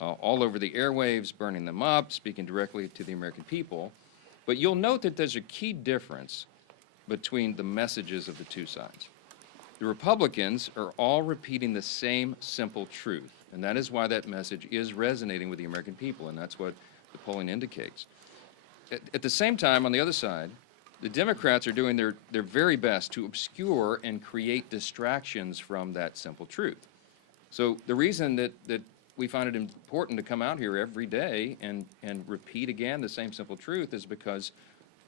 all over the airwaves, burning them up, speaking directly to the American people. But you'll note that there's a key difference between the messages of the two sides. The Republicans are all repeating the same simple truth, and that is why that message is resonating with the American people, and that's what the polling indicates. At the same time, on the other side, the Democrats are doing their very best to obscure and create distractions from that simple truth. So the reason that we find it important to come out here every day and repeat again the same simple truth is because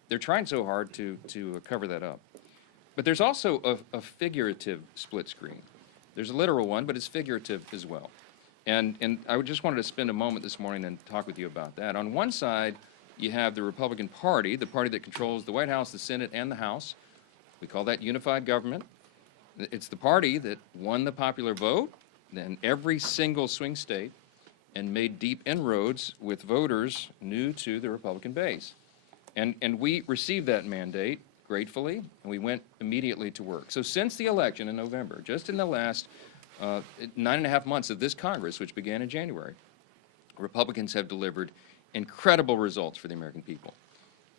they're trying so hard to cover that up. But there's also a figurative split screen. There's a literal one, but it's figurative as well. And I just wanted to spend a moment this morning and talk with you about that. On one side, you have the Republican Party, the party that controls the White House, the Senate, and the House. We call that unified government. It's the party that won the popular vote in every single swing state and made deep inroads with voters new to the Republican base. And we received that mandate gratefully, and we went immediately to work. So since the election in November, just in the last 9.5 months of this Congress, which began in January, Republicans have delivered incredible results for the American people.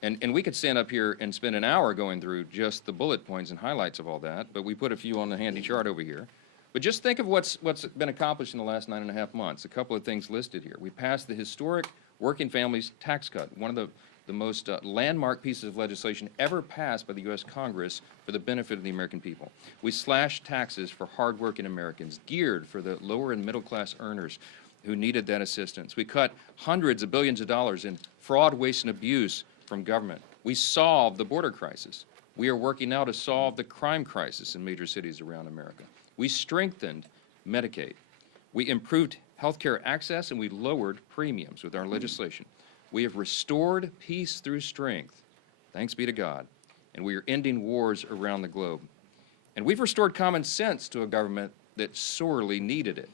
And we could stand up here and spend an hour going through just the bullet points and highlights of all that, but we put a few on the handy chart over here. But just think of what's been accomplished in the last 9.5 months. A couple of things listed here. We passed the historic Working Families Tax Cut, one of the most landmark pieces of legislation ever passed by the U.S. Congress for the benefit of the American people. We slashed taxes for hardworking Americans, geared for the lower and middle class earners who needed that assistance. We cut hundreds of billions of dollars in fraud, waste, and abuse from government. We solved the border crisis. We are working now to solve the crime crisis in major cities around America. We strengthened Medicaid. We improved health care access, and we lowered premiums with our legislation. We have restored peace through strength, thanks be to God, and we are ending wars around the globe. And we've restored common sense to a government that sorely needed it.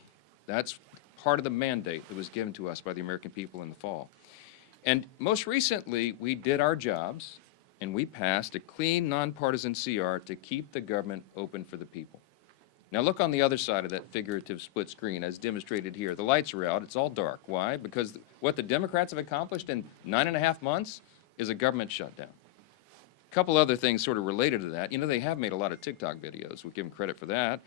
That's part of the mandate that was given to us by the American people in the fall. And most recently, we did our jobs, and we passed a clean, nonpartisan CR to keep the government open for the people. Now look on the other side of that figurative split screen as demonstrated here. The lights are out. It's all dark. Why? Because what the Democrats have accomplished in 9.5 months is a government shutdown. A couple other things sort of related to that. You know, they have made a lot of TikTok videos. We'll give them credit for that.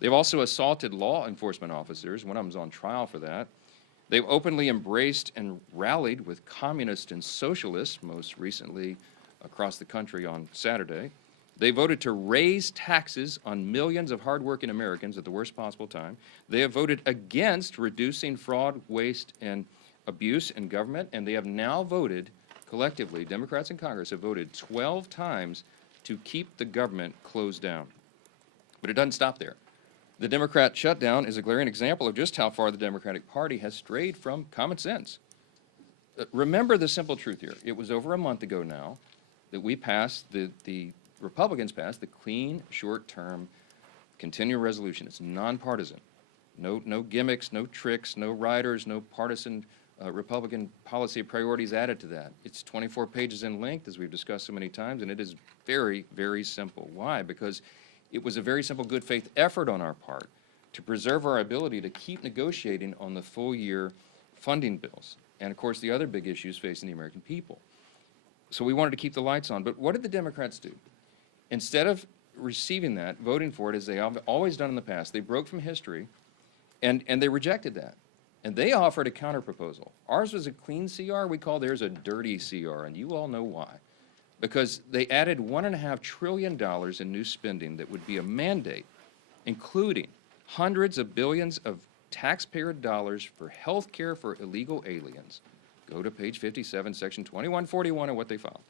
They've also assaulted law enforcement officers. One of them's on trial for that. They've openly embraced and rallied with communists and socialists, most recently across the country on Saturday. They voted to raise taxes on millions of hardworking Americans at the worst possible time. They have voted against reducing fraud, waste, and abuse in government, and they have now voted, collectively, Democrats in Congress have voted 12 times to keep the government closed down. But it doesn't stop there. The Democrat shutdown is a glaring example of just how far the Democratic Party has strayed from common sense. Remember the simple truth here. It was over a month ago now that we passed the Republicans passed the clean, short-term, continuing resolution. It's nonpartisan. No gimmicks, no tricks, no riders, no partisan Republican policy priorities added to that. It's 24 pages in length, as we've discussed so many times, and it is very, very simple. Why? Because it was a very simple good faith effort on our part to preserve our ability to keep negotiating on the full-year funding bills and, of course, the other big issues facing the American people. So we wanted to keep the lights on. But what did the Democrats do? Instead of receiving that, voting for it, as they have always done in the past, they broke from history, and they rejected that. And they offered a counterproposal. Ours was a clean CR. We call theirs a dirty CR, and you all know why. Because they added $1.5 trillion in new spending that would be a mandate, including hundreds of billions of taxpayer dollars for health care for illegal aliens. Go to page 57, section 2141 of what they filed.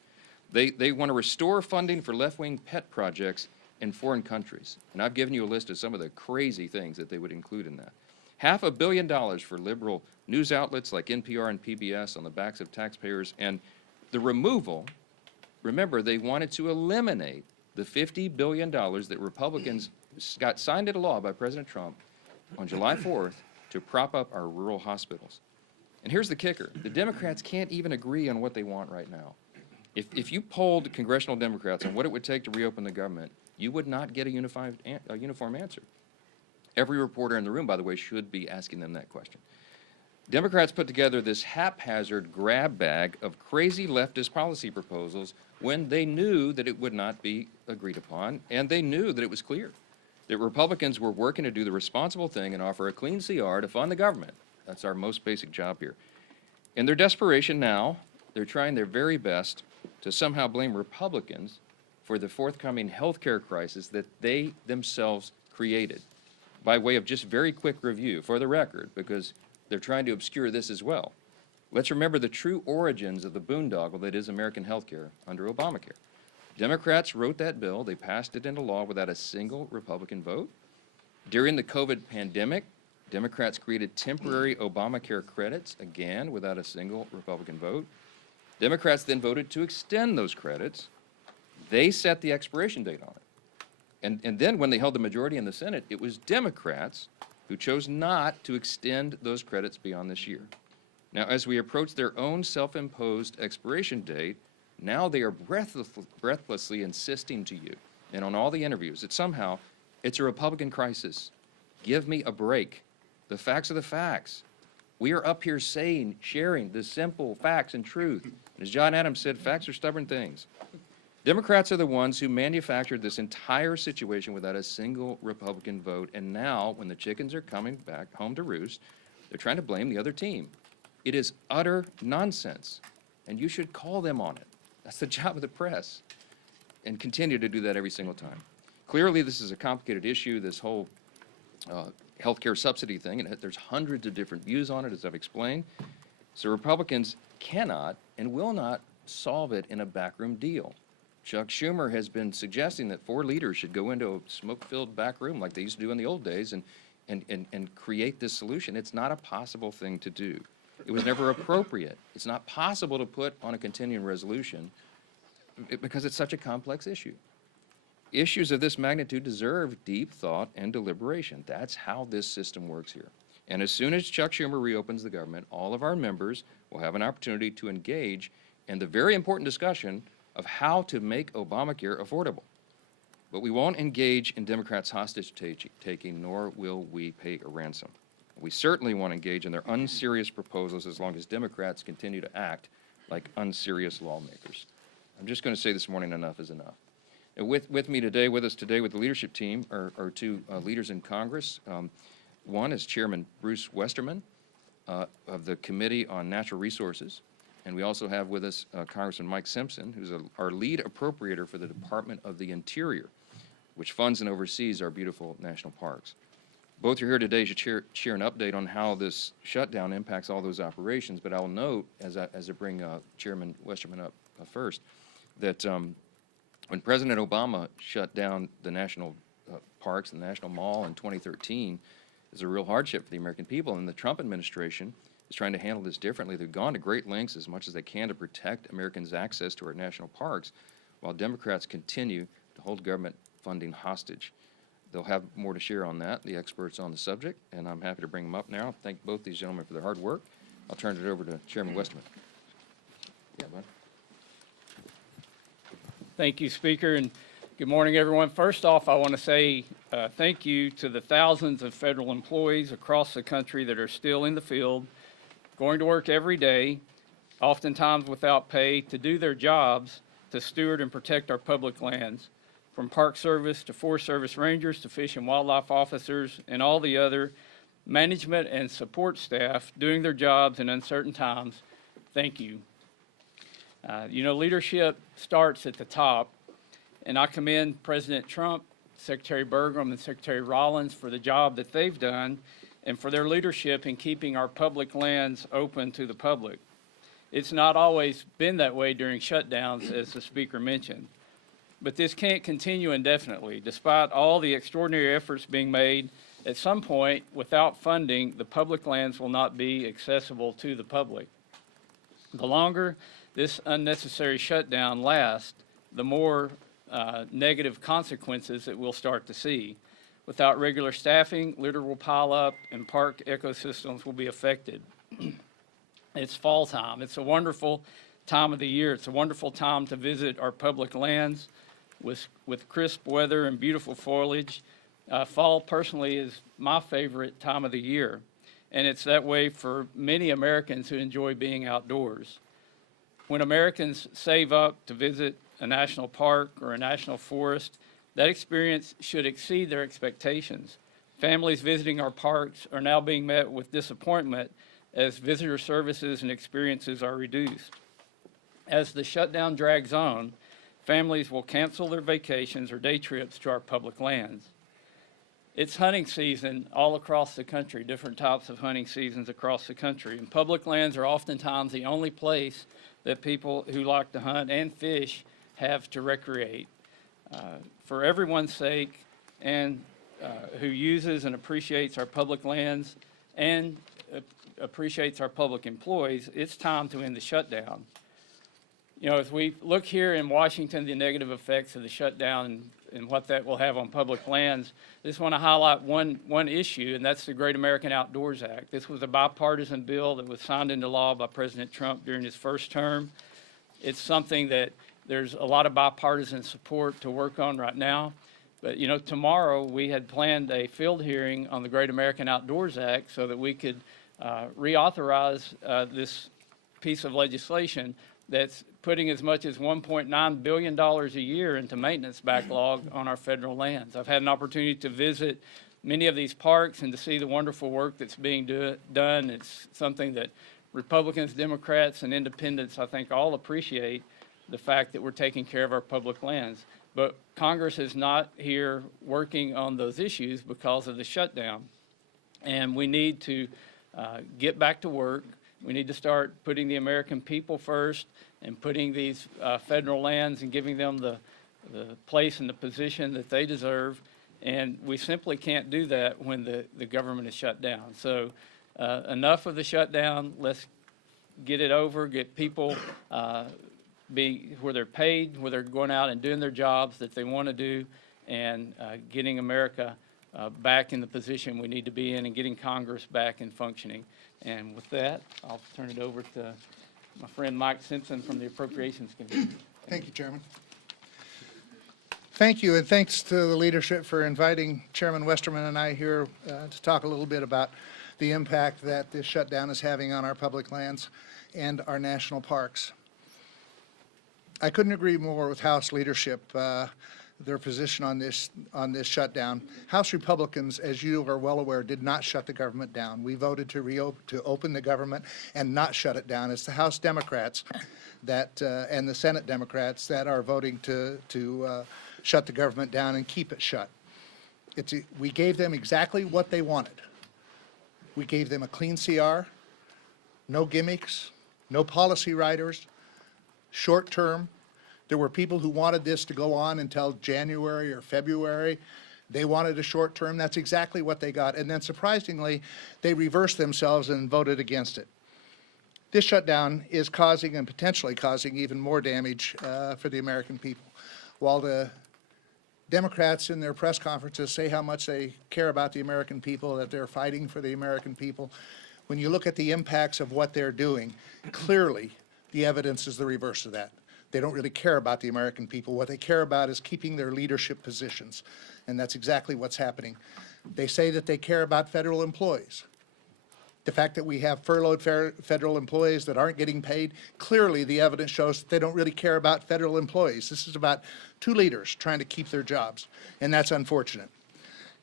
They want to restore funding for left-wing pet projects in foreign countries. And I've given you a list of some of the crazy things that they would include in that. $500 million for liberal news outlets like NPR and PBS on the backs of taxpayers, and the removal, remember, they wanted to eliminate the $50 billion that Republicans got signed into law by President Trump on July 4th to prop up our rural hospitals. And here's the kicker. The Democrats can't even agree on what they want right now. If you polled congressional Democrats on what it would take to reopen the government, you would not get a uniform answer. Every reporter in the room, by the way, should be asking them that question. Democrats put together this haphazard grab bag of crazy leftist policy proposals when they knew that it would not be agreed upon, and they knew that it was clear that Republicans were working to do the responsible thing and offer a clean CR to fund the government. That's our most basic job here. In their desperation now, they're trying their very best to somehow blame Republicans for the forthcoming health care crisis that they themselves created, by way of just very quick review, for the record, because they're trying to obscure this as well. Let's remember the true origins of the boondoggle that is American health care under Obamacare. Democrats wrote that bill. They passed it into law without a single Republican vote. During the COVID pandemic, Democrats created temporary Obamacare credits, again, without a single Republican vote. Democrats then voted to extend those credits. They set the expiration date on it. And then when they held the majority in the Senate, it was Democrats who chose not to extend those credits beyond this year. Now, as we approach their own self-imposed expiration date, now they are breathlessly insisting to you, and on all the interviews, that somehow it's a Republican crisis. Give me a break. The facts are the facts. We are up here saying, sharing the simple facts and truth. And as John Adams said, facts are stubborn things. Democrats are the ones who manufactured this entire situation without a single Republican vote, and now, when the chickens are coming back home to roost, they're trying to blame the other team. It is utter nonsense, and you should call them on it. That's the job of the press, and continue to do that every single time. Clearly, this is a complicated issue, this whole healthcare subsidy thing, and there's hundreds of different views on it, as I've explained. So Republicans cannot and will not solve it in a backroom deal. Chuck Schumer has been suggesting that 4 leaders should go into a smoke-filled back room like they used to do in the old days and create this solution. It's not a possible thing to do. It was never appropriate. It's not possible to put on a continuing resolution because it's such a complex issue. Issues of this magnitude deserve deep thought and deliberation. That's how this system works here. And as soon as Chuck Schumer reopens the government, all of our members will have an opportunity to engage in the very important discussion of how to make Obamacare affordable. But we won't engage in Democrats' hostage-taking, nor will we pay a ransom. We certainly won't engage in their unserious proposals as long as Democrats continue to act like unserious lawmakers. I'm just going to say this morning, enough is enough. And with us today with the leadership team are 2 leaders in Congress. One is Chairman Bruce Westerman of the Committee on Natural Resources. And we also have with us Congressman Mike Simpson, who's our lead appropriator for the Department of the Interior, which funds and oversees our beautiful national parks. Both are here today to share an update on how this shutdown impacts all those operations, but I'll note, as I bring Chairman Westerman up first, that when President Obama shut down the national parks, the National Mall in 2013, it was a real hardship for the American people, and the Trump administration is trying to handle this differently. They've gone to great lengths as much as they can to protect Americans' access to our national parks, while Democrats continue to hold government funding hostage. They'll have more to share on that, the experts on the subject, and I'm happy to bring them up now. Thank both these gentlemen for their hard work. I'll turn it over to Chairman Westerman. Yeah, bud. Thank you, Speaker, and good morning, everyone. First off, I want to say thank you to the thousands of federal employees across the country that are still in the field, going to work every day, oftentimes without pay, to do their jobs to steward and protect our public lands, from Park Service to Forest Service Rangers to Fish and Wildlife officers and all the other management and support staff doing their jobs in uncertain times. Thank you. Leadership starts at the top, and I commend President Trump, Secretary Burgum, and Secretary Rollins for the job that they've done and for their leadership in keeping our public lands open to the public. It's not always been that way during shutdowns, as the Speaker mentioned. But this can't continue indefinitely. Despite all the extraordinary efforts being made, at some point, without funding, the public lands will not be accessible to the public. The longer this unnecessary shutdown lasts, the more negative consequences that we'll start to see. Without regular staffing, litter will pile up and park ecosystems will be affected. It's fall time. It's a wonderful time of the year. It's a wonderful time to visit our public lands with crisp weather and beautiful foliage. Fall, personally, is my favorite time of the year. and it's that way for many Americans who enjoy being outdoors. When Americans save up to visit a national park or a national forest, that experience should exceed their expectations. Families visiting our parks are now being met with disappointment as visitor services and experiences are reduced. As the shutdown drags on, families will cancel their vacations or day trips to our public lands. It's hunting season all across the country, different types of hunting seasons across the country, and public lands are oftentimes the only place that people who like to hunt and fish have to recreate. For everyone's sake, and who uses and appreciates our public lands and appreciates our public employees, it's time to end the shutdown. You know, as we look here in Washington, the negative effects of the shutdown and what that will have on public lands, I just want to highlight one issue, and that's the Great American Outdoors Act. This was a bipartisan bill that was signed into law by President Trump during his first term. It's something that there's a lot of bipartisan support to work on right now. But, you know, tomorrow we had planned a field hearing on the Great American Outdoors Act so that we could reauthorize this piece of legislation that's putting as much as $1.9 billion a year into maintenance backlog on our federal lands. I've had an opportunity to visit many of these parks and to see the wonderful work that's being done. It's something that Republicans, Democrats, and independents, I think, all appreciate the fact that we're taking care of our public lands. But Congress is not here working on those issues because of the shutdown. And we need to get back to work. We need to start putting the American people first and putting these federal lands and giving them the place and the position that they deserve. And we simply can't do that when the government is shut down. So enough of the shutdown. Let's get it over, get people where they're paid, where they're going out and doing their jobs that they want to do, and getting America back in the position we need to be in and getting Congress back and functioning. And with that, I'll turn it over to my friend Mike Simpson from the Appropriations Committee. Thank you, Chairman. Thank you, and thanks to the leadership for inviting Chairman Westerman and I here to talk a little bit about the impact that this shutdown is having on our public lands and our national parks. I couldn't agree more with House leadership, their position on this shutdown. House Republicans, as you are well aware, did not shut the government down. We voted to open the government and not shut it down. It's the House Democrats that and the Senate Democrats that are voting to shut the government down and keep it shut. We gave them exactly what they wanted. We gave them a clean CR, no gimmicks, no policy riders, short term. There were people who wanted this to go on until January or February. They wanted a short term. That's exactly what they got. And then surprisingly, they reversed themselves and voted against it. This shutdown is causing and potentially causing even more damage for the American people. While the Democrats in their press conferences say how much they care about the American people, that they're fighting for the American people, when you look at the impacts of what they're doing, clearly the evidence is the reverse of that. They don't really care about the American people. What they care about is keeping their leadership positions, and that's exactly what's happening. They say that they care about federal employees. The fact that we have furloughed federal employees that aren't getting paid, clearly the evidence shows that they don't really care about federal employees. This is about two leaders trying to keep their jobs, and that's unfortunate.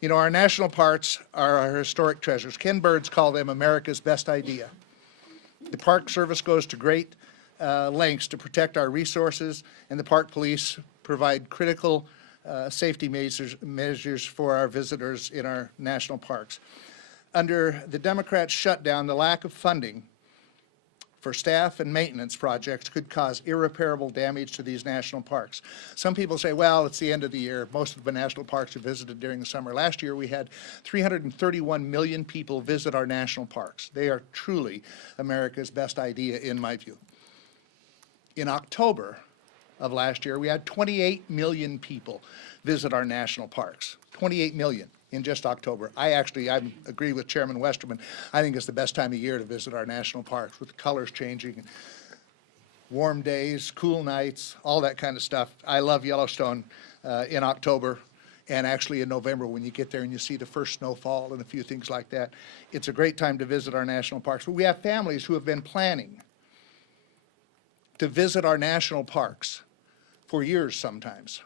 You know, our national parks are our historic treasures. Ken Burns called them America's best idea. The Park Service goes to great lengths to protect our resources, and the Park Police provide critical safety measures for our visitors in our national parks. Under the Democrats' shutdown, the lack of funding for staff and maintenance projects could cause irreparable damage to these national parks. Some people say, well, it's the end of the year. Most of the national parks are visited during the summer. Last year, we had 331 million people visit our national parks. They are truly America's best idea, in my view. In October of last year, we had 28 million people visit our national parks. 28 million in just October. I agree with Chairman Westerman. I think it's the best time of year to visit our national parks, with the colors changing, warm days, cool nights, all that kind of stuff. I love Yellowstone in October. And actually in November, when you get there and you see the first snowfall and a few things like that, it's a great time to visit our national parks. But we have families who have been planning to visit our national parks for years sometimes,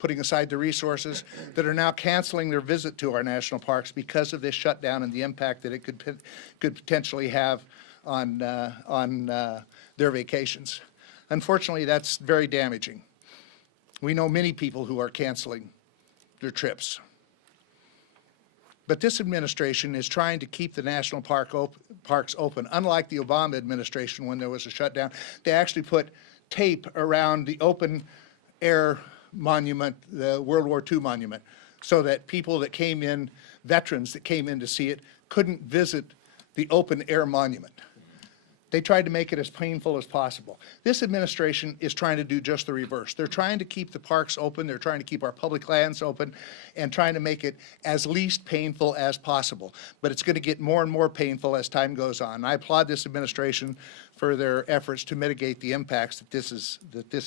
putting aside the resources, that are now canceling their visit to our national parks because of this shutdown and the impact that it could potentially have on their vacations. Unfortunately, that's very damaging. We know many people who are canceling their trips. But this administration is trying to keep the national parks open. Unlike the Obama administration when there was a shutdown, they actually put tape around the open air monument, the World War II monument, so that people that came in, veterans that came in to see it, couldn't visit the open air monument. They tried to make it as painful as possible. This administration is trying to do just the reverse. They're trying to keep the parks open, they're trying to keep our public lands open, and trying to make it as least painful as possible. But it's going to get more and more painful as time goes on. I applaud this administration for their efforts to mitigate the impacts that this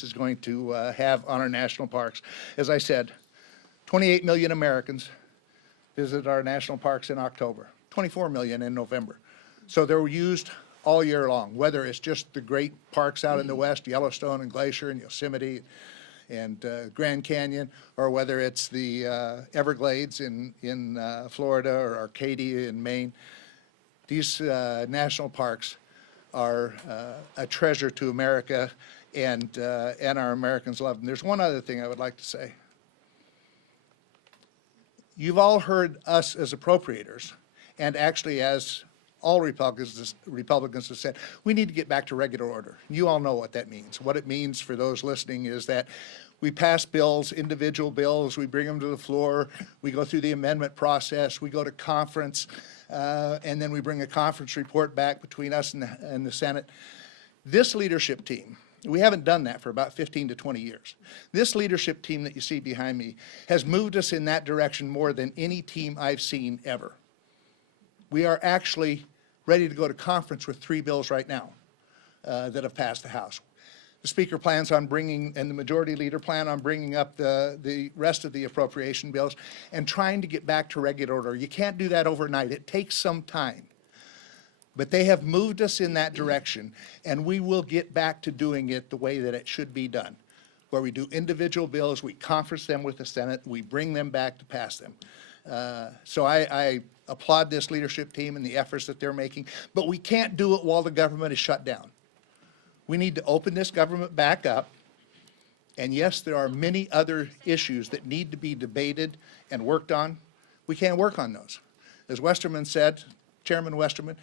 is going to have on our national parks. As I said, 28 million Americans visited our national parks in October, 24 million in November. So they were used all year long, whether it's just the great parks out in the west, Yellowstone and Glacier and Yosemite and Grand Canyon, or whether it's the Everglades in Florida or Arcadia in Maine. These national parks are a treasure to America, and our Americans love them. There's one other thing I would like to say. You've all heard us as appropriators, and actually as all Republicans have said, we need to get back to regular order. You all know what that means. What it means for those listening is that we pass bills, individual bills, we bring them to the floor, we go through the amendment process, we go to conference, and then we bring a conference report back between us and the Senate. This leadership team, we haven't done that for about 15 to 20 years. This leadership team that you see behind me has moved us in that direction more than any team I've seen ever. We are actually ready to go to conference with 3 bills right now that have passed the House. The Speaker plans on bringing, and the Majority Leader plan on bringing up the rest of the appropriation bills and trying to get back to regular order. You can't do that overnight. It takes some time. But they have moved us in that direction, and we will get back to doing it the way that it should be done, where we do individual bills, we conference them with the Senate, we bring them back to pass them. So I applaud this leadership team and the efforts that they're making, but we can't do it while the government is shut down. We need to open this government back up, and yes, there are many other issues that need to be debated and worked on. We can't work on those. As Westerman said, Chairman Westerman,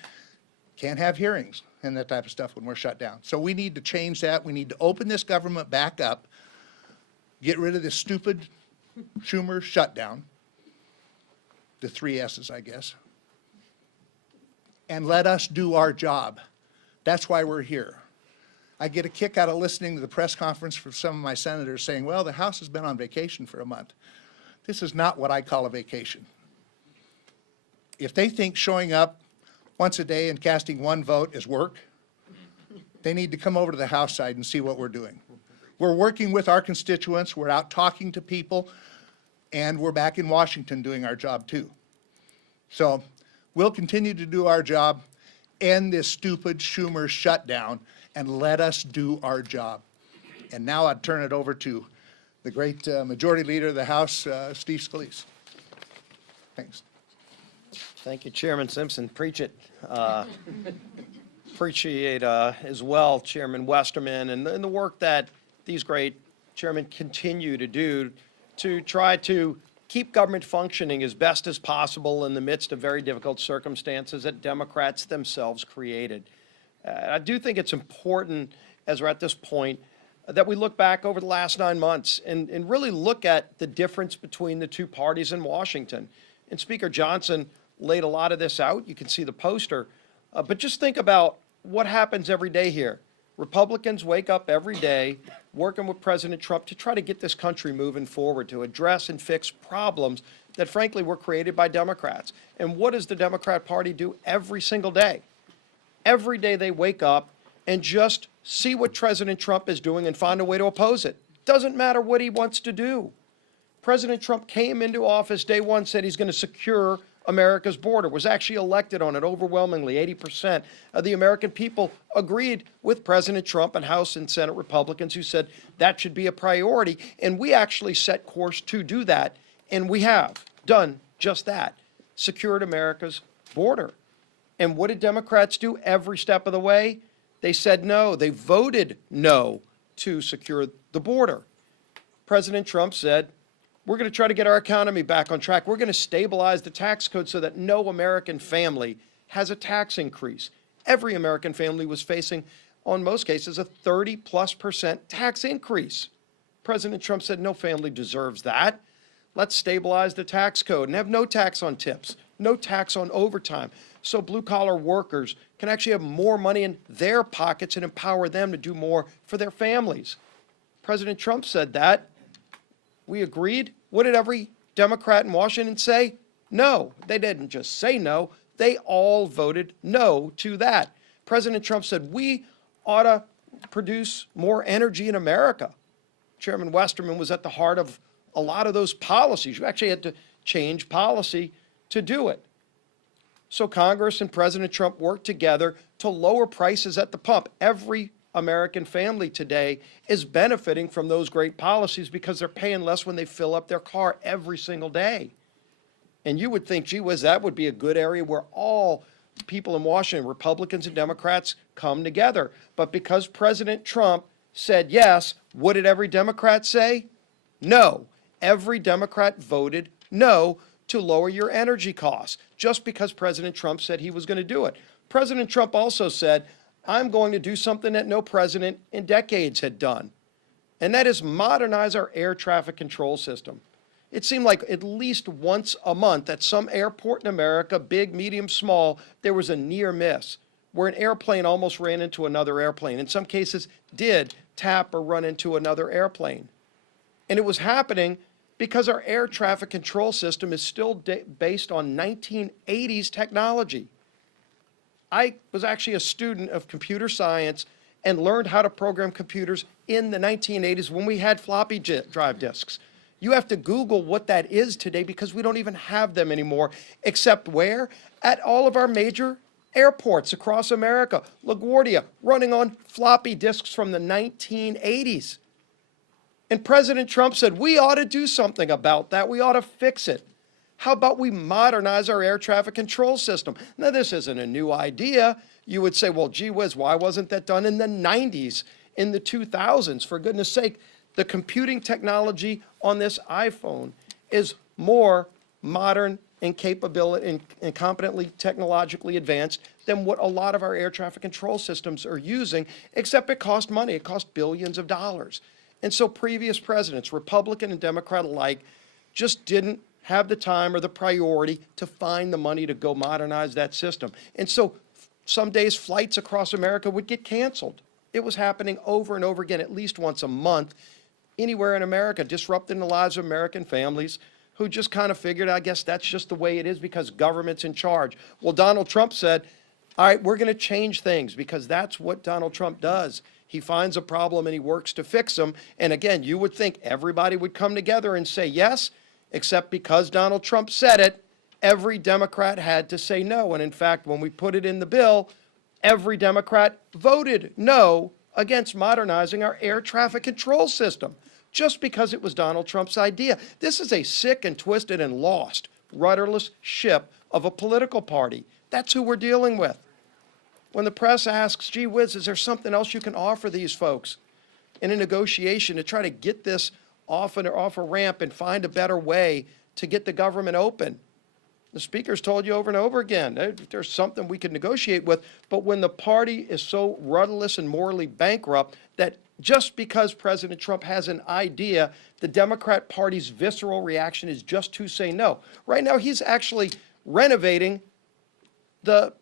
can't have hearings and that type of stuff when we're shut down. So we need to change that. We need to open this government back up, get rid of this stupid Schumer shutdown, the 3 S's, I guess, and let us do our job. That's why we're here. I get a kick out of listening to the press conference from some of my senators saying, well, the House has been on vacation for a month. This is not what I call a vacation. If they think showing up once a day and casting 1 vote is work, they need to come over to the House side and see what we're doing. We're working with our constituents, we're out talking to people, and we're back in Washington doing our job too. So we'll continue to do our job, end this stupid Schumer shutdown, and let us do our job. And now I'd turn it over to the great Majority Leader of the House, Steve Scalise. Thanks. Thank you, Chairman Simpson. Preach it. Appreciate as well Chairman Westerman and the work that these great chairmen continue to do to try to keep government functioning as best as possible in the midst of very difficult circumstances that Democrats themselves created. I do think it's important, as we're at this point, that we look back over the last 9 months and really look at the difference between the 2 parties in Washington. And Speaker Johnson laid a lot of this out. You can see the poster. But just think about what happens every day here. Republicans wake up every day working with President Trump to try to get this country moving forward, to address and fix problems that frankly were created by Democrats. And what does the Democrat Party do every single day? Every day they wake up and just see what President Trump is doing and find a way to oppose it. Doesn't matter what he wants to do. President Trump came into office day one, said he's going to secure America's border, was actually elected on it overwhelmingly. 80% of the American people agreed with President Trump and House and Senate Republicans who said that should be a priority. And we actually set course to do that. And we have done just that, secured America's border. And what did Democrats do every step of the way? They said no. They voted no to secure the border. President Trump said, we're going to try to get our economy back on track. We're going to stabilize the tax code so that no American family has a tax increase. Every American family was facing, on most cases, a 30+% tax increase. President Trump said no family deserves that. Let's stabilize the tax code and have no tax on tips, no tax on overtime, so blue-collar workers can actually have more money in their pockets and empower them to do more for their families. President Trump said that. We agreed. What did every Democrat in Washington say? No. They didn't just say no. They all voted no to that. President Trump said we ought to produce more energy in America. Chairman Westerman was at the heart of a lot of those policies. You actually had to change policy to do it. So Congress and President Trump worked together to lower prices at the pump. Every American family today is benefiting from those great policies because they're paying less when they fill up their car every single day. And you would think, gee whiz, that would be a good area where all people in Washington, Republicans and Democrats, come together. But because President Trump said yes, what did every Democrat say? No. Every Democrat voted no to lower your energy costs, just because President Trump said he was going to do it. President Trump also said, I'm going to do something that no president in decades had done, and that is modernize our air traffic control system. It seemed like at least once a month at some airport in America, big, medium, small, there was a near miss where an airplane almost ran into another airplane. In some cases, did tap or run into another airplane. And it was happening because our air traffic control system is still based on 1980s technology. I was actually a student of computer science and learned how to program computers in the 1980s when we had floppy drive disks. You have to Google what that is today because we don't even have them anymore, except where? At all of our major airports across America. LaGuardia running on floppy disks from the 1980s. And President Trump said, we ought to do something about that. We ought to fix it. How about we modernize our air traffic control system? Now, this isn't a new idea. You would say, well, gee whiz, why wasn't that done in the 90s, in the 2000s? For goodness sake, the computing technology on this iPhone is more modern and capability and competently technologically advanced than what a lot of our air traffic control systems are using, except it cost money. It cost billions of dollars. And so previous presidents, Republican and Democrat alike, just didn't have the time or the priority to find the money to go modernize that system. And so some days flights across America would get canceled. It was happening over and over again, at least once a month, anywhere in America, disrupting the lives of American families who just kind of figured, I guess that's just the way it is because government's in charge. Well, Donald Trump said, all right, we're going to change things because that's what Donald Trump does. He finds a problem and he works to fix them. And again, you would think everybody would come together and say yes, except because Donald Trump said it, every Democrat had to say no. And in fact, when we put it in the bill, every Democrat voted no against modernizing our air traffic control system, just because it was Donald Trump's idea. This is a sick and twisted and lost, rudderless ship of a political party. That's who we're dealing with. When the press asks, gee whiz, is there something else you can offer these folks in a negotiation to try to get this off a ramp and find a better way to get the government open? The speaker's told you over and over again, there's something we could negotiate with, but when the party is so rudderless and morally bankrupt that just because President Trump has an idea, the Democrat Party's visceral reaction is just to say no. Right now, he's actually renovating the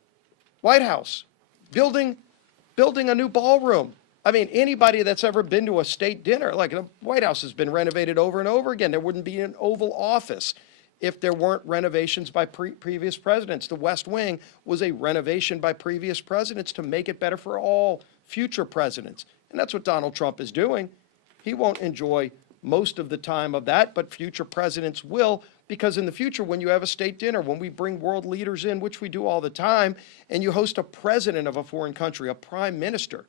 White House, building a new ballroom. I mean, anybody that's ever been to a state dinner, like the White House has been renovated over and over again. There wouldn't be an Oval Office if there weren't renovations by previous presidents. The West Wing was a renovation by previous presidents to make it better for all future presidents. And that's what Donald Trump is doing. He won't enjoy most of the time of that, but future presidents will, because in the future, when you have a state dinner, when we bring world leaders in, which we do all the time, and you host a president of a foreign country, a prime minister,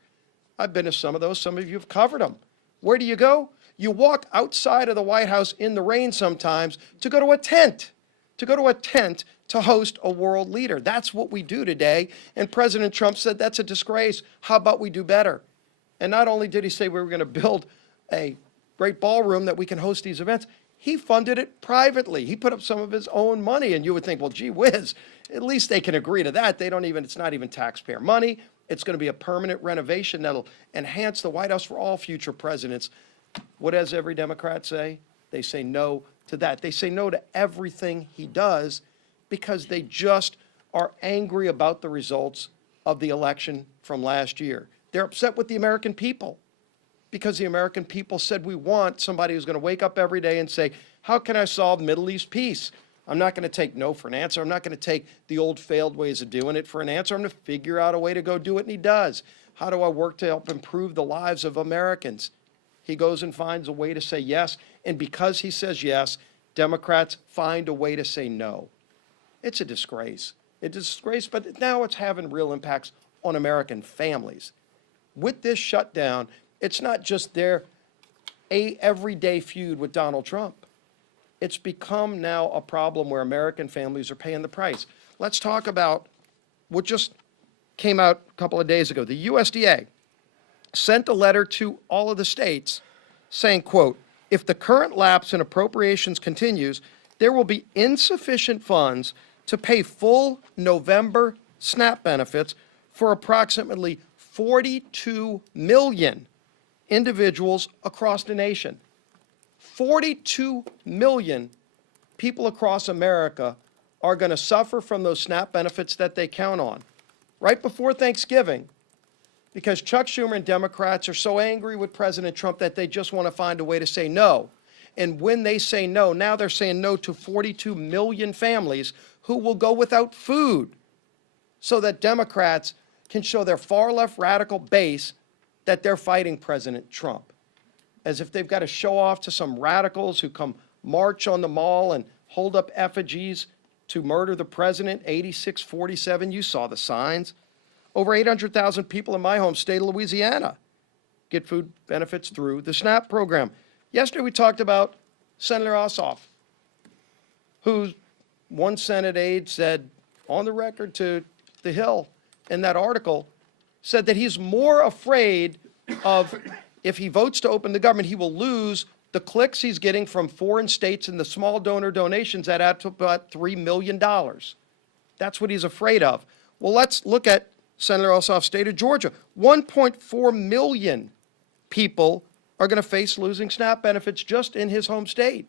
I've been to some of those, some of you have covered them. Where do you go? You walk outside of the White House in the rain sometimes to go to a tent, to host a world leader. That's what we do today, and President Trump said that's a disgrace. How about we do better? And not only did he say we were going to build a great ballroom that we can host these events, he funded it privately. He put up some of his own money, and you would think, well, gee whiz, at least they can agree to that. It's not even taxpayer money. It's going to be a permanent renovation that'll enhance the White House for all future presidents. What does every Democrat say? They say no to that. They say no to everything he does because they just are angry about the results of the election from last year. They're upset with the American people because the American people said we want somebody who's going to wake up every day and say, how can I solve Middle East peace? I'm not going to take no for an answer. I'm not going to take the old failed ways of doing it for an answer. I'm going to figure out a way to go do it, and he does. How do I work to help improve the lives of Americans? He goes and finds a way to say yes, and because he says yes, Democrats find a way to say no. It's a disgrace. It's a disgrace, but now it's having real impacts on American families. With this shutdown, it's not just their everyday feud with Donald Trump. It's become now a problem where American families are paying the price. Let's talk about what just came out a couple of days ago. The USDA sent a letter to all of the states saying, quote, if the current lapse in appropriations continues, there will be insufficient funds to pay full November SNAP benefits for approximately 42 million individuals across the nation. 42 million people across America are going to suffer from those SNAP benefits that they count on right before Thanksgiving because Chuck Schumer and Democrats are so angry with President Trump that they just want to find a way to say no. And when they say no, now they're saying no to 42 million families who will go without food so that Democrats can show their far left radical base that they're fighting President Trump. As if they've got to show off to some radicals who come march on the mall and hold up effigies to murder the president, 8647, you saw the signs. Over 800,000 people in my home state of Louisiana get food benefits through the SNAP program. Yesterday we talked about Senator Ossoff, who one Senate aide said on the record to The Hill in that article, said that he's more afraid of if he votes to open the government, he will lose the clicks he's getting from foreign states and the small donor donations that add to about $3 million. That's what he's afraid of. Well, let's look at Senator Ossoff's state of Georgia. 1.4 million people are going to face losing SNAP benefits just in his home state.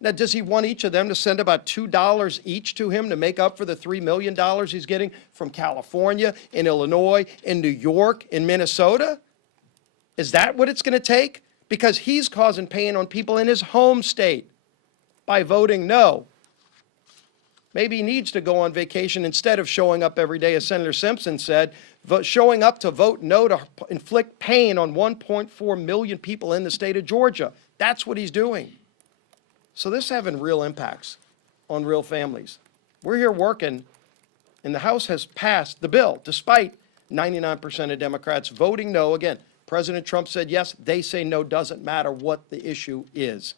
Now, does he want each of them to send about $2 each to him to make up for the $3 million he's getting from California, in Illinois, in New York, in Minnesota? Is that what it's going to take? Because he's causing pain on people in his home state by voting no. Maybe he needs to go on vacation instead of showing up every day, as Senator Simpson said, showing up to vote no to inflict pain on 1.4 million people in the state of Georgia. That's what he's doing. So this is having real impacts on real families. We're here working, and the House has passed the bill, despite 99% of Democrats voting no. Again, President Trump said yes, they say no, doesn't matter what the issue is.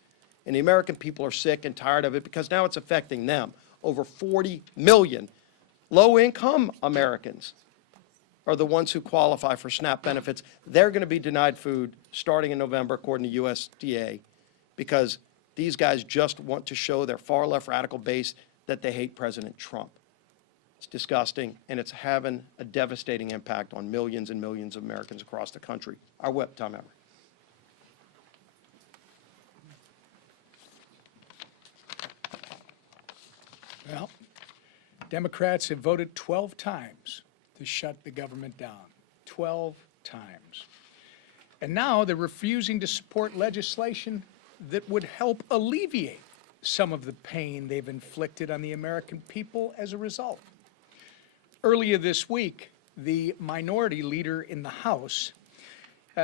And the American people are sick and tired of it because now it's affecting them. Over 40 million low-income Americans are the ones who qualify for SNAP benefits. They're going to be denied food starting in November, according to USDA, because these guys just want to show their far-left radical base that they hate President Trump. It's disgusting, and it's having a devastating impact on millions and millions of Americans across the country. Our whip, Tom Emmer. Well, Democrats have voted 12 times to shut the government down. 12 times. And now they're refusing to support legislation that would help alleviate some of the pain they've inflicted on the American people as a result. Earlier this week, the minority leader in the House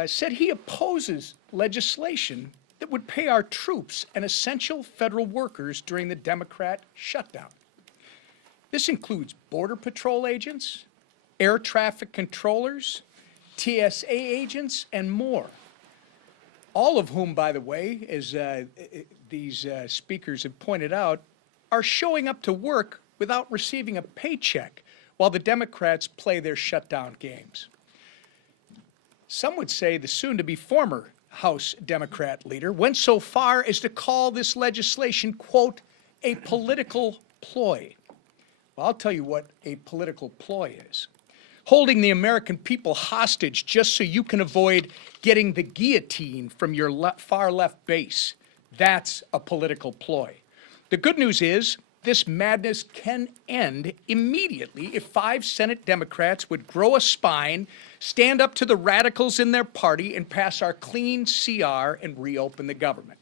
said he opposes legislation that would pay our troops and essential federal workers during the Democrat shutdown. This includes Border Patrol agents, air traffic controllers, TSA agents, and more. All of whom, by the way, as these speakers have pointed out, are showing up to work without receiving a paycheck while the Democrats play their shutdown games. Some would say the soon-to-be former House Democrat leader went so far as to call this legislation, quote, a political ploy. Well, I'll tell you what a political ploy is. Holding the American people hostage just so you can avoid getting the guillotine from your far left base. That's a political ploy. The good news is this madness can end immediately if 5 Senate Democrats would grow a spine, stand up to the radicals in their party, and pass our clean CR and reopen the government.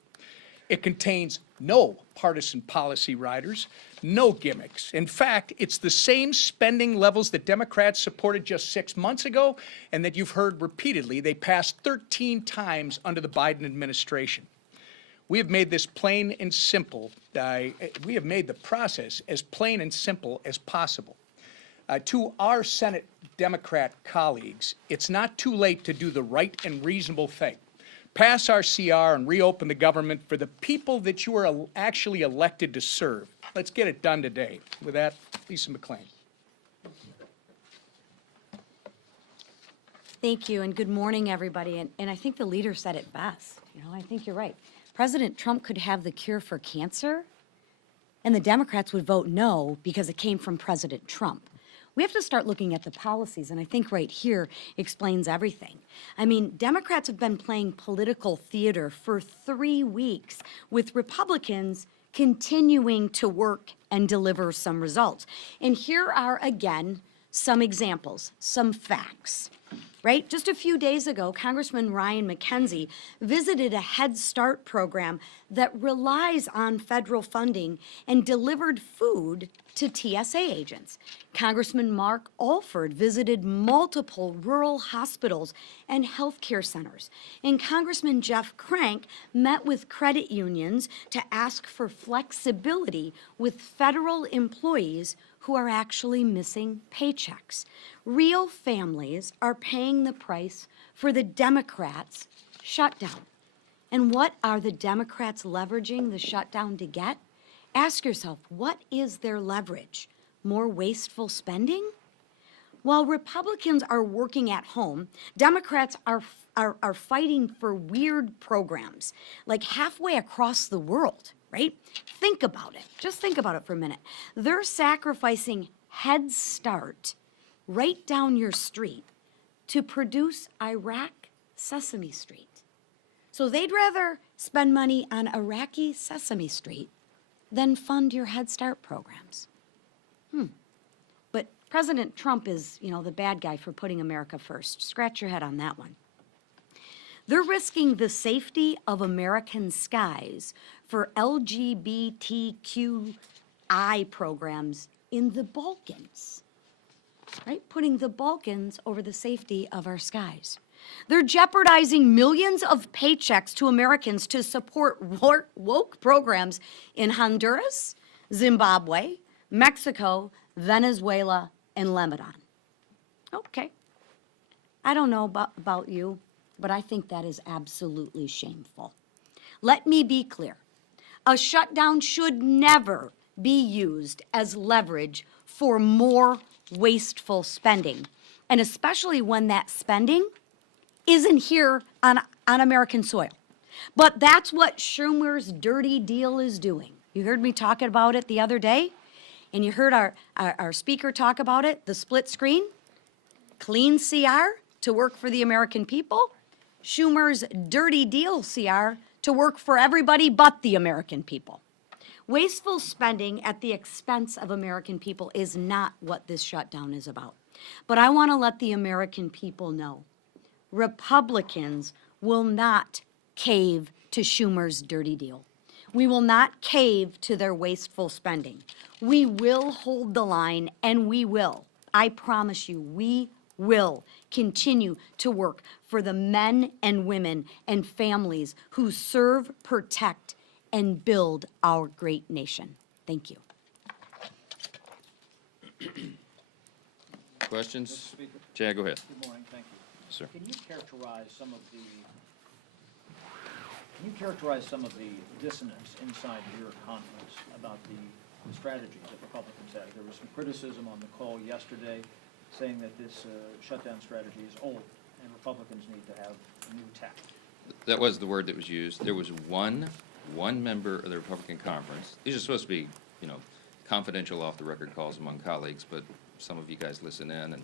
It contains no partisan policy riders, no gimmicks. In fact, it's the same spending levels that Democrats supported just 6 months ago and that you've heard repeatedly they passed 13 times under the Biden administration. We have made this plain and simple. We have made the process as plain and simple as possible. To our Senate Democrat colleagues, it's not too late to do the right and reasonable thing. Pass our CR and reopen the government for the people that you are actually elected to serve. Let's get it done today. With that, Lisa McClain. Thank you, and good morning, everybody. And I think the leader said it best. You know, I think you're right. President Trump could have the cure for cancer, and the Democrats would vote no because it came from President Trump. We have to start looking at the policies, and I think right here explains everything. I mean, Democrats have been playing political theater for 3 weeks with Republicans continuing to work and deliver some results. And here are, again, some examples, some facts. Right? Just a few days ago, Congressman Ryan McKenzie visited a Head Start program that relies on federal funding and delivered food to TSA agents. Congressman Mark Alford visited multiple rural hospitals and healthcare centers. And Congressman Jeff Crank met with credit unions to ask for flexibility with federal employees who are actually missing paychecks. Real families are paying the price for the Democrats' shutdown. And what are the Democrats leveraging the shutdown to get? Ask yourself, what is their leverage? More wasteful spending? While Republicans are working at home, Democrats are fighting for weird programs, like halfway across the world, right? Think about it. Just think about it for a minute. They're sacrificing Head Start right down your street to produce Iraq Sesame Street. So they'd rather spend money on Iraqi Sesame Street than fund your Head Start programs. But President Trump is, you know, the bad guy for putting America first. Scratch your head on that one. They're risking the safety of American skies for LGBTQI programs in the Balkans, right? Putting the Balkans over the safety of our skies. They're jeopardizing millions of paychecks to Americans to support woke programs in Honduras, Zimbabwe, Mexico, Venezuela, and Lebanon. Okay. I don't know about you, but I think that is absolutely shameful. Let me be clear. A shutdown should never be used as leverage for more wasteful spending, and especially when that spending isn't here on American soil. But that's what Schumer's dirty deal is doing. You heard me talking about it the other day, and you heard our speaker talk about it, the split screen, clean CR to work for the American people, Schumer's dirty deal CR to work for everybody but the American people. Wasteful spending at the expense of American people is not what this shutdown is about. But I want to let the American people know Republicans will not cave to Schumer's dirty deal. We will not cave to their wasteful spending. We will hold the line, and we will. I promise you, we will continue to work for the men and women and families who serve, protect, and build our great nation. Thank you. Questions? Chad, go ahead. Good morning, thank you. Sir. Can you characterize some of the dissonance inside your conference about the strategies that Republicans have? There was some criticism on the call yesterday saying that this shutdown strategy is old and Republicans need to have a new tack. That was the word that was used. There was one member of the Republican conference. These are supposed to be, confidential off-the-record calls among colleagues, but some of you guys listen in, and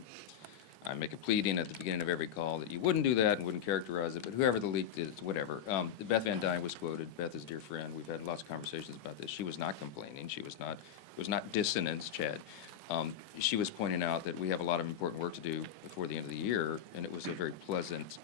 I make a pleading at the beginning of every call that you wouldn't do that and wouldn't characterize it, but whoever the leak is, whatever. Beth Van Dyne was quoted. Beth is a dear friend. We've had lots of conversations about this. She was not complaining. It was not dissonance, Chad. She was pointing out that we have a lot of important work to do before the end of the year, and it was a very pleasant,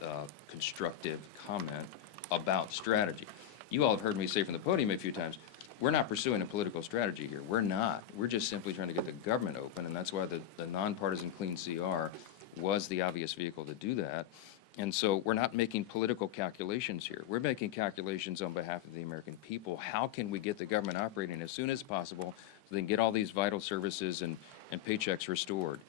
constructive comment about strategy. You all have heard me say from the podium a few times, we're not pursuing a political strategy here. We're not. We're just simply trying to get the government open, and that's why the nonpartisan clean CR was the obvious vehicle to do that. And so we're not making political calculations here. We're making calculations on behalf of the American people. How can we get the government operating as soon as possible so they can get all these vital services and paychecks restored?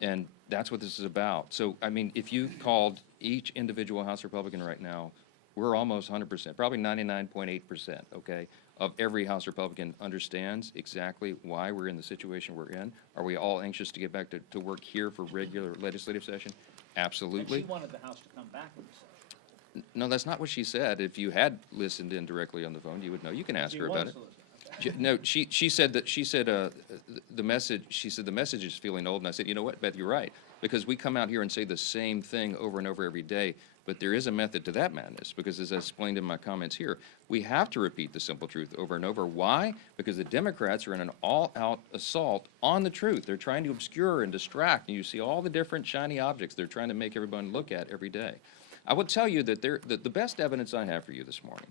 And that's what this is about. So, I mean, if you called each individual House Republican right now, we're almost 100%, probably 99.8%, okay, of every House Republican understands exactly why we're in the situation we're in. Are we all anxious to get back to work here for regular legislative session? Absolutely. And she wanted the House to come back with the session. No, that's not what she said. If you had listened in directly on the phone, you would know. You can ask her about it. No, she said the message is feeling old, and I said, you know what, Beth, you're right, because we come out here and say the same thing over and over every day, but there is a method to that madness, because as I explained in my comments here, we have to repeat the simple truth over and over. Why? Because the Democrats are in an all-out assault on the truth. They're trying to obscure and distract, and you see all the different shiny objects they're trying to make everyone look at every day. I will tell you that the best evidence I have for you this morning,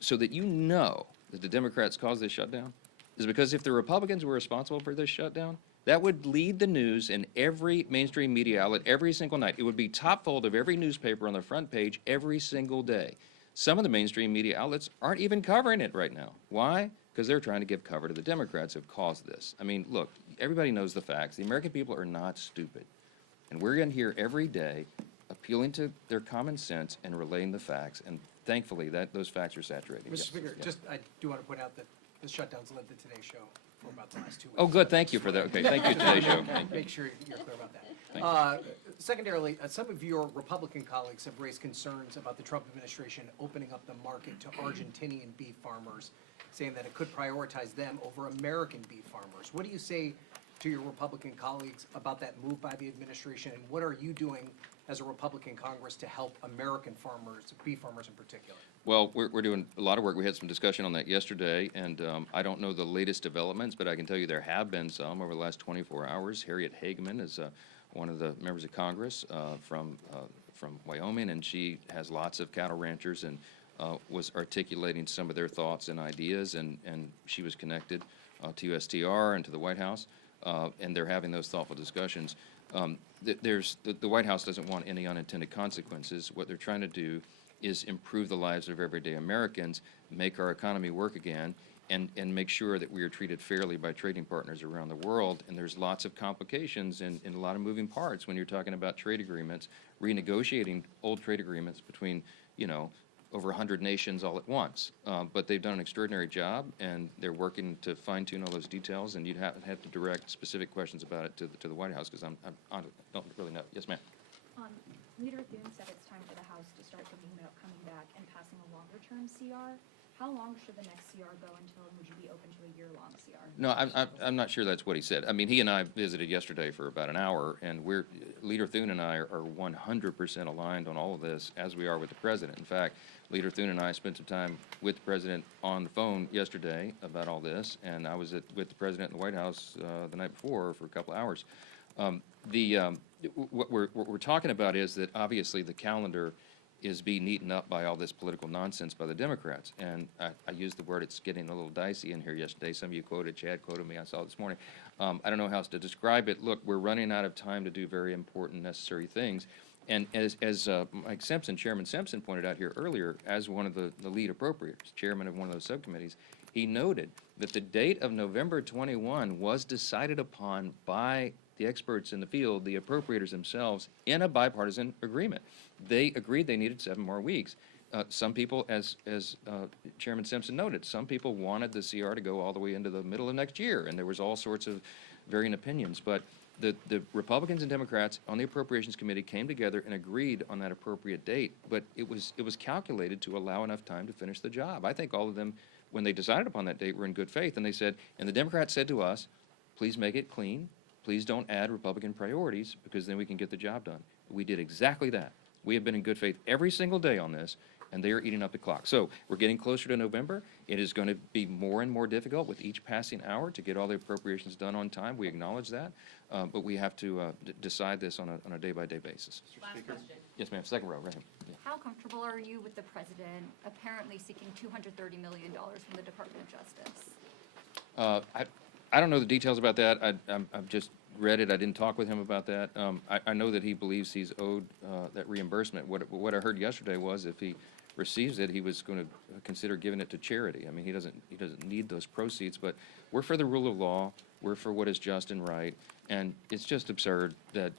so that you know that the Democrats caused this shutdown, is because if the Republicans were responsible for this shutdown, that would lead the news in every mainstream media outlet every single night. It would be top fold of every newspaper on the front page every single day. Some of the mainstream media outlets aren't even covering it right now. Why? Because they're trying to give cover to the Democrats who have caused this. I mean, look, everybody knows the facts. The American people are not stupid. And we're in here every day appealing to their common sense and relaying the facts, and thankfully those facts are saturating. Mr. Yes. Speaker, I do want to point out that the shutdown's led to today's show for about the last 2 weeks. Oh, good, thank you for that. Okay, thank you, Today Show. Make sure you're clear about Thank that. Secondarily, some of your Republican colleagues have raised concerns about the Trump administration opening up the market to Argentinian beef farmers, saying that it could prioritize them over American beef farmers. What do you say to your Republican colleagues about that move by the administration, and what are you doing as a Republican Congress to help American farmers, beef farmers in particular? Well, we're doing a lot of work. We had some discussion on that yesterday, and I don't know the latest developments, but I can tell you there have been some over the last 24 hours. Harriet Hageman is one of the members of Congress from Wyoming, and she has lots of cattle ranchers and was articulating some of their thoughts and ideas, and she was connected to USTR and to the White House, and they're having those thoughtful discussions. The White House doesn't want any unintended consequences. What they're trying to do is improve the lives of everyday Americans, make our economy work again, and make sure that we are treated fairly by trading partners around the world. And there's lots of complications and a lot of moving parts when you're talking about trade agreements, renegotiating old trade agreements between, over 100 nations all at once. But they've done an extraordinary job, and they're working to fine-tune all those details, and you'd have to direct specific questions about it to the White House, because I don't really know. Yes, ma'am. Leader Thune said it's time for the House to start thinking about coming back and passing a longer-term CR. How long should the next CR go until, and would you be open to a year-long CR? No, I'm not sure that's what he said. I mean, he and I visited yesterday for about an hour, and Leader Thune and I are 100% aligned on all of this, as we are with the President. In fact, Leader Thune and I spent some time with the President on the phone yesterday about all this, and I was with the President in the White House the night before for a couple of hours. What we're talking about is that obviously the calendar is being eaten up by all this political nonsense by the Democrats. And I used the word, it's getting a little dicey in here yesterday. Some of you quoted, Chad quoted me, I saw it this morning. I don't know how else to describe it. Look, we're running out of time to do very important, necessary things. And as Mike Simpson, Chairman Simpson pointed out here earlier, as one of the lead appropriators, chairman of one of those subcommittees, he noted that the date of November 21 was decided upon by the experts in the field, the appropriators themselves, in a bipartisan agreement. They agreed they needed 7 more weeks. Some people, as Chairman Simpson noted, some people wanted the CR to go all the way into the middle of next year, and there was all sorts of varying opinions. But the Republicans and Democrats on the Appropriations Committee came together and agreed on that appropriate date, but it was calculated to allow enough time to finish the job. I think all of them, when they decided upon that date, were in good faith, and they said, and the Democrats said to us, please make it clean, please don't add Republican priorities, because then we can get the job done. We did exactly that. We have been in good faith every single day on this, and they are eating up the clock. So we're getting closer to November. It is going to be more and more difficult with each passing hour to get all the appropriations done on time. We acknowledge that, but we have to decide this on a day-by-day basis. Last question. Yes, ma'am. Second row, right here. Yeah. How comfortable are you with the president apparently seeking $230 million from the Department of Justice? I don't know the details about that. I've just read it. I didn't talk with him about that. I know that he believes he's owed that reimbursement. What I heard yesterday was if he receives it, he was going to consider giving it to charity. I mean, he doesn't need those proceeds, but we're for the rule of law. We're for what is just and right, and it's just absurd that,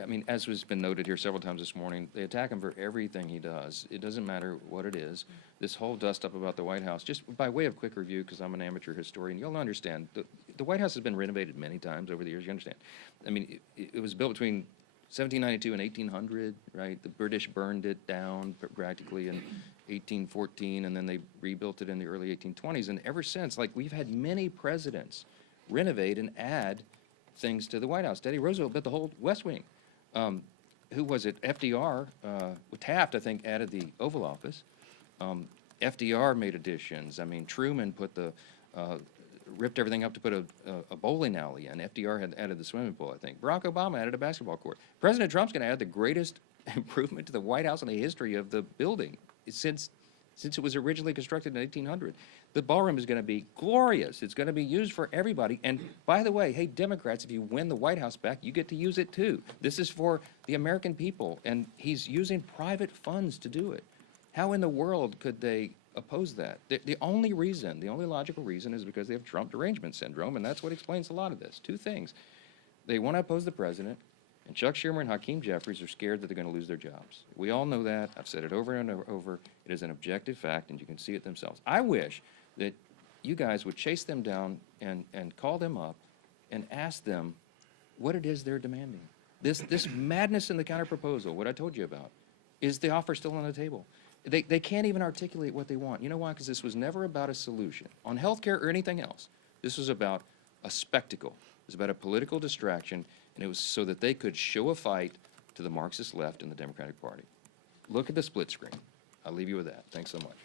I mean, as has been noted here several times this morning, they attack him for everything he does. It doesn't matter what it is. This whole dust-up about the White House, just by way of quick review, because I'm an amateur historian, you'll understand, the White House has been renovated many times over the years, you understand. I mean, it was built between 1792 and 1800, right? The British burned it down practically in 1814, and then they rebuilt it in the early 1820s. And ever since, like, we've had many presidents renovate and add things to the White House. Teddy Roosevelt built the whole West Wing. Who was it? FDR, Taft, I think, added the Oval Office. FDR made additions. I mean, Truman put ripped everything up to put a bowling alley in. FDR had added the swimming pool, I think. Barack Obama added a basketball court. President Trump's going to add the greatest improvement to the White House in the history of the building since it was originally constructed in 1800. The ballroom is going to be glorious. It's going to be used for everybody. And by the way, hey, Democrats, if you win the White House back, you get to use it too. This is for the American people, and he's using private funds to do it. How in the world could they oppose that? The only logical reason is because they have Trump derangement syndrome, and that's what explains a lot of this. 2 things. They want to oppose the president, and Chuck Schumer and Hakeem Jeffries are scared that they're going to lose their jobs. We all know that. I've said it over and over. It is an objective fact, and you can see it themselves. I wish that you guys would chase them down and call them up and ask them what it is they're demanding. This madness in the counterproposal, what I told you about, is the offer still on the table? They can't even articulate what they want. You know why? Because this was never about a solution on health care or anything else. This was about a spectacle. It was about a political distraction, and it was so that they could show a fight to the Marxist left in the Democratic Party. Look at the split screen. I'll leave you with that. Thanks so much.